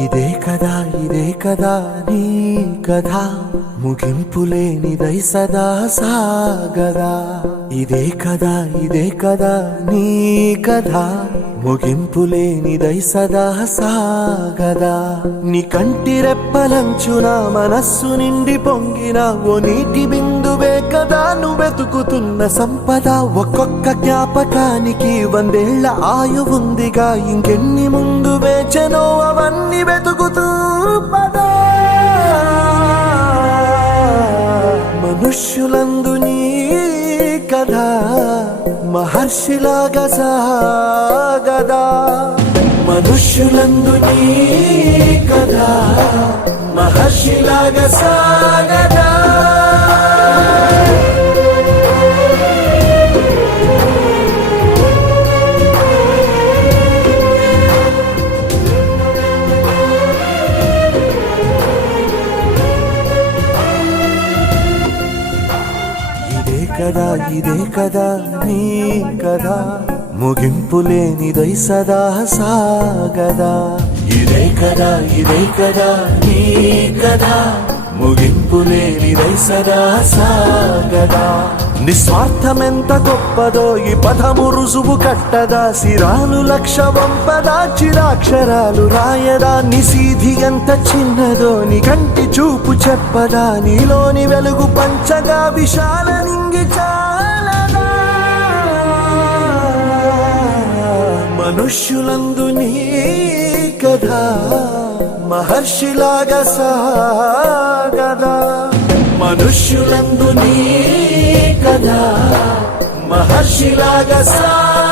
ఇదే కదా నీ కథ ముగింపులేనిదై సదా సాగదా. ఇదే కదా నీ కథ ముగింపులేనిదై సదా సాగదా. నీ కంటి రెప్పలంచున మనస్సు నిండి పొంగిన ఓ నీటి బిందువే కదా నువ్వెతుకుతున్న సంపద. ఒక్కొక్క జ్ఞాపకానికి 100 ఏళ్ల ఆయువుందిగా, ఇంకెన్ని ముందు వేచనో అవన్నీ వెతుకుతూ పదా. మనుష్యులందు నీ కథ మహర్షిలాగా సాగదా. మనుష్యులందు నీ కథ మహర్షిలాగా సాగదా. ఇదే కదా నీ కథ ముగింపులేనిదై సదా సాగదా. ఇదే కదా నీ కథ ముగింపులేనిదై సదా సాగదా. నిస్వార్థమెంత గొప్పదో ఈ పదము రుజువు కట్టదా. సిరాలు 1,00,000 వంపదా, చిరాక్షరాలు రాయదా. నిశీధి ఎంత చిన్నదో నీ కంటి చూపు చెప్పదా. నీలోని వెలుగు పంచగా విశాల నింగి చాలదా. మనుష్యులందు నీ కథ మహర్షిలాగా సాగదా. మనుష్యులందు నీ కథ మహర్షిలాగా సాగదా.